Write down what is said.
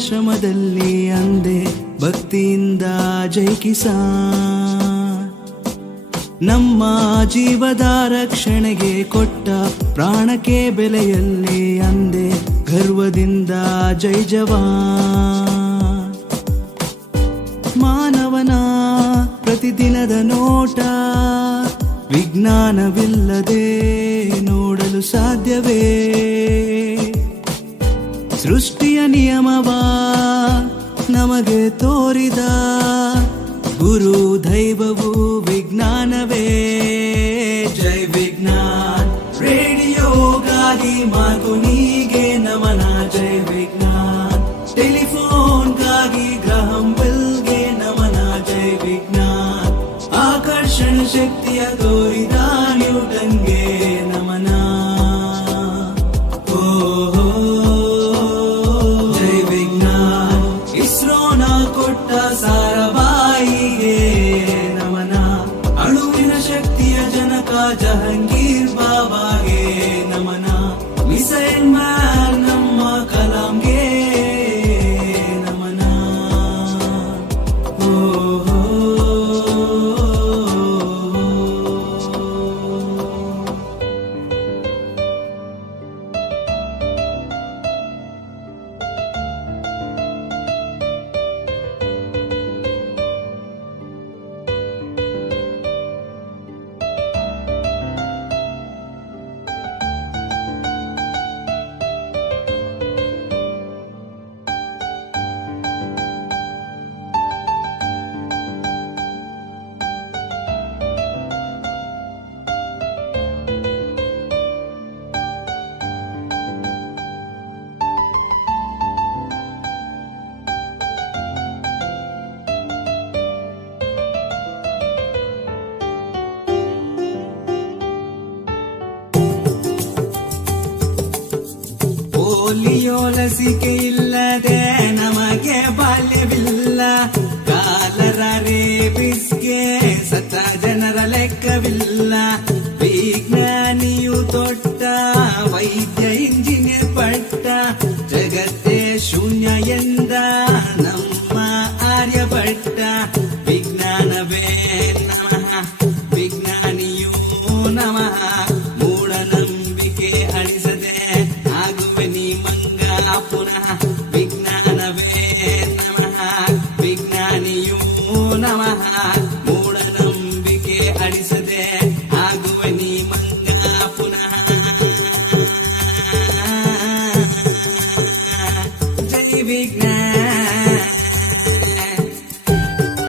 ವೃದ್ಧಾಶ್ರಮದಲ್ಲಿ ಅಂದೆ ಭಕ್ತಿಯಿಂದ ಜೈ ಕಿಸಾನ್. ನಮ್ಮ ಜೀವದ ರಕ್ಷಣೆಗೆ ಕೊಟ್ಟ ಪ್ರಾಣಕ್ಕೆ ಬೆಲೆಯಲ್ಲಿ ಅಂದೆ ಗರ್ವದಿಂದ ಜೈ ಜವಾನ್. ಮಾನವನ ಪ್ರತಿದಿನದ ನೋಟ ವಿಜ್ಞಾನವಿಲ್ಲದೆ ನೋಡಲು ಸಾಧ್ಯವೇ? ಸೃಷ್ಟಿಯ ನಿಯಮವ ನಮಗೆ ತೋರಿದ ಗುರು ದೈವವು ವಿಜ್ಞಾನವೇ. ಜೈ ವಿಜ್ಞಾನ್ ರೇಡಿಯೋಗಾಗಿ ಮಾರ್ಕೋನಿಗೆ ನಮನ. ಜೈ ವಿಜ್ಞಾನ್ ಟೆಲಿಫೋನ್ಗಾಗಿ ಗ್ರಹಂ ಬೆಲ್ಗೆ ನಮನ. ಜೈ ವಿಜ್ಞಾನ್ ಆಕರ್ಷಣ ಶಕ್ತಿಯ ತೋರಿದ ನ್ಯೂಟನ್ಗೆ ನಮನ. ಜೈ ವಿಜ್ಞಾನ್ ಇಸ್ರೋನ ಕೊಟ್ಟ ಸಾರಾಭಾಯಿಗೆ ನಮನ. ಅಣುವಿನ ಶಕ್ತಿಯ ಜನಕ ಜಹಂಗೀರ್ ಬಾಬಾಗೆ ನಮನ. ಮಿಸೈಲ್ ಮ್ಯಾನ್ ನಮ್ಮ ಕಲಾಂಗೆ ನಮನ. ಪೋಲಿಯೋ ಲಸಿಕೆ ಇಲ್ಲದೆ ನಮಗೆ ಬಾಲ್ಯವಿಲ್ಲ. ಕಾಲರ ರೇಬಿಸ್ಗೆ ಸತ್ತ ಜನರ ಲೆಕ್ಕವಿಲ್ಲ. ವಿಜ್ಞಾನಿಯು ತೊಟ್ಟ ವೈದ್ಯ ಇಂಜಿನಿಯರ್ ಪಟ್ಟ. ಜಗತ್ತೇ ಶೂನ್ಯ ಎಂದ ನಮ್ಮ ಆರ್ಯಭಟ್ಟ.